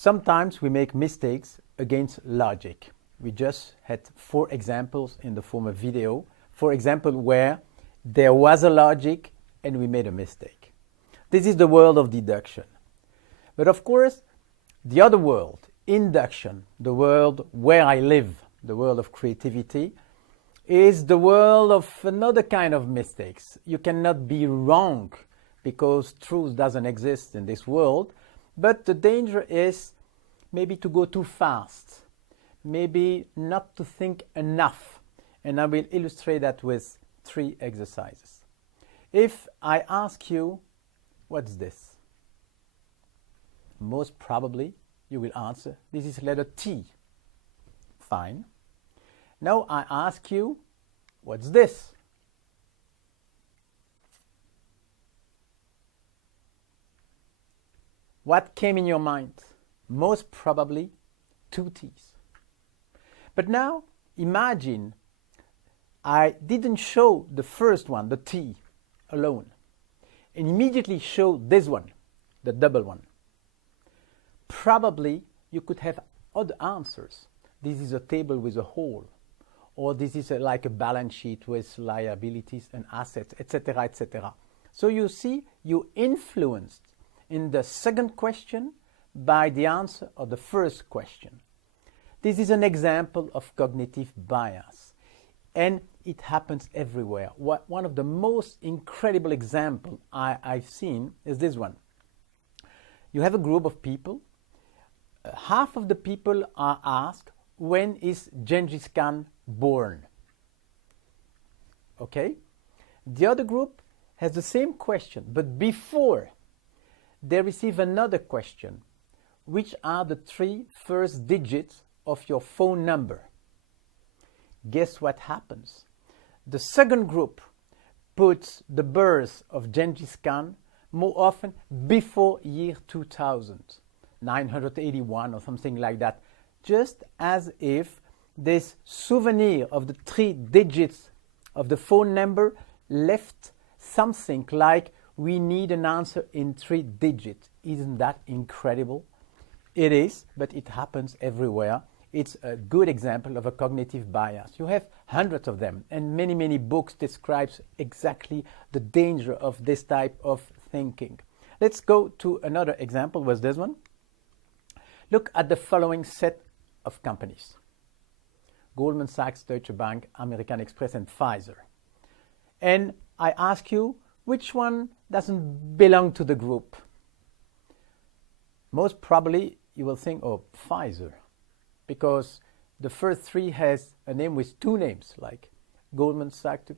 Sometimes we make mistakes against logic. We just had 4 examples in the former video. For example, where there was a logic and we made a mistake. This is the world of deduction. But of course, the other world, induction, the world where I live, the world of creativity, is the world of another kind of mistakes. You cannot be wrong because truth doesn't exist in this world, but the danger is maybe to go too fast, maybe not to think enough, and I will illustrate that with 3 exercises. If I ask you, what's this? Most probably you will answer, this is letter T. Fine. Now I ask you, what's this? What came in your mind? Most probably 2 T's. But now imagine I didn't show the first one, the T, alone, and immediately show this one, the double one. Probably you could have other answers. This is a table with a hole, or this is like a balance sheet with liabilities and assets, etc., etc. So you see, you influenced in the second question by the answer of the first question. This is an example of cognitive bias, and it happens everywhere. One of the most incredible examples I've seen is this one. You have a group of people. Half of the people are asked, when is Genghis Khan born? Okay? The other group has the same question, but before they receive another question. Which are the 3 first digits of your phone number? Guess what happens? The second group puts the birth of Genghis Khan more often before year 2000, 981 or something like that, just as if this souvenir of the 3 digits of the phone number left something like, we need an answer in 3 digits. Isn't that incredible? It is, but it happens everywhere. It's a good example of a cognitive bias. You have hundreds of them, and many, many books describes exactly the danger of this type of thinking. Let's go to another example, was this one. Look at the following set of companies. Goldman Sachs, Deutsche Bank, American Express, and Pfizer. And I ask you, which one doesn't belong to the group? Most probably you will think, oh, Pfizer, because the first 3 has a name with 2 names, like Goldman Sachs.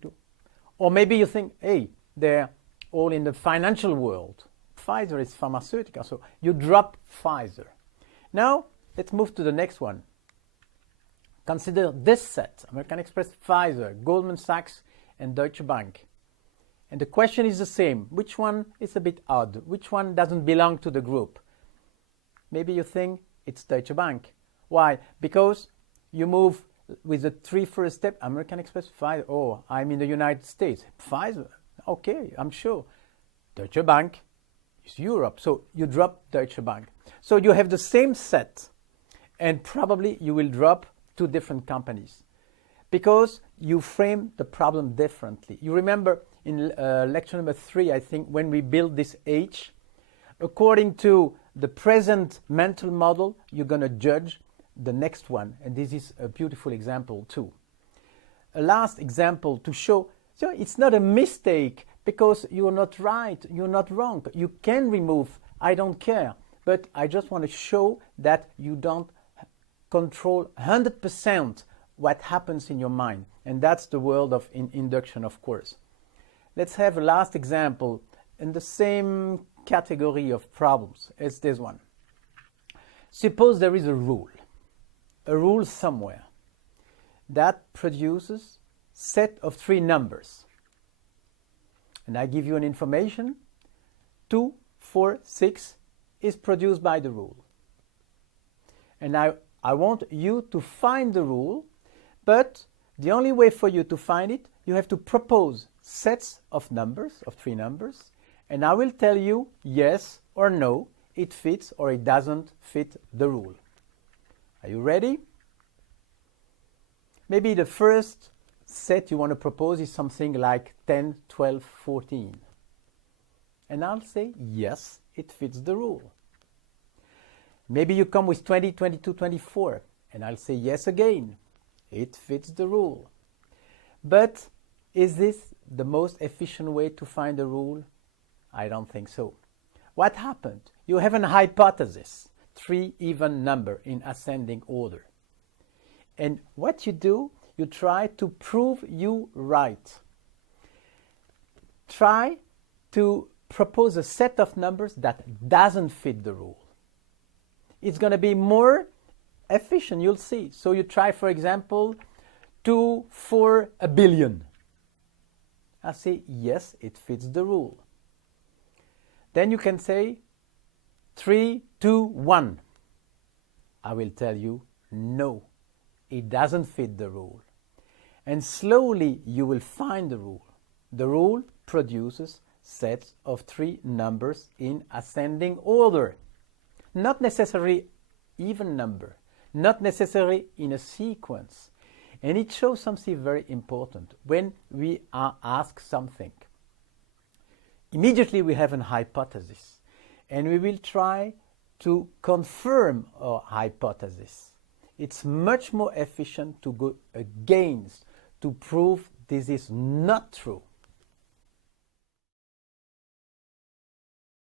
Or maybe you think, hey, they're all in the financial world. Pfizer is pharmaceutical, so you drop Pfizer. Now, let's move to the next one. Consider this set, American Express, Pfizer, Goldman Sachs, and Deutsche Bank. And the question is the same. Which one is a bit odd? Which one doesn't belong to the group? Maybe you think it's Deutsche Bank. Why? Because you move with the 3 first step, American Express, Pfizer. Oh, I'm in the United States. Pfizer, okay, I'm sure. Deutsche Bank is Europe, so you drop Deutsche Bank. So you have the same set, and probably you will drop 2 different companies because you frame the problem differently. You remember in lecture number 3, I think, when we build this H, according to the present mental model, you're going to judge the next one, and this is a beautiful example too. A last example to show, so it's not a mistake because you're not right, you're not wrong. You can remove, I don't care, but I just want to show that you don't control 100% what happens in your mind, and that's the world of induction, of course. Let's have a last example in the same category of problems as this one. Suppose there is a rule somewhere that produces set of 3 numbers. And I give you an information, 2, 4, 6 is produced by the rule. And I want you to find the rule, but the only way for you to find it, you have to propose sets of numbers, of 3 numbers, and I will tell you yes or no, it fits or it doesn't fit the rule. Are you ready? Maybe the first set you want to propose is something like 10, 12, 14. And I'll say, yes, it fits the rule. Maybe you come with 20, 22, 24. And I'll say, yes, again, it fits the rule. But is this the most efficient way to find a rule? I don't think so. What happened? You have an hypothesis, 3 even number in ascending order. And what you do, you try to prove you right. Try to propose a set of numbers that doesn't fit the rule. It's going to be more efficient, you'll see. So you try, for example, 2 for a billion. I say, yes, it fits the rule. Then you can say 3, 2, 1. I will tell you, no, it doesn't fit the rule. And slowly you will find the rule. The rule produces sets of 3 numbers in ascending order. Not necessarily even number, not necessarily in a sequence. And it shows something very important. When we are asked something, immediately we have an hypothesis, and we will try to confirm our hypothesis. It's much more efficient to go against, to prove this is not true.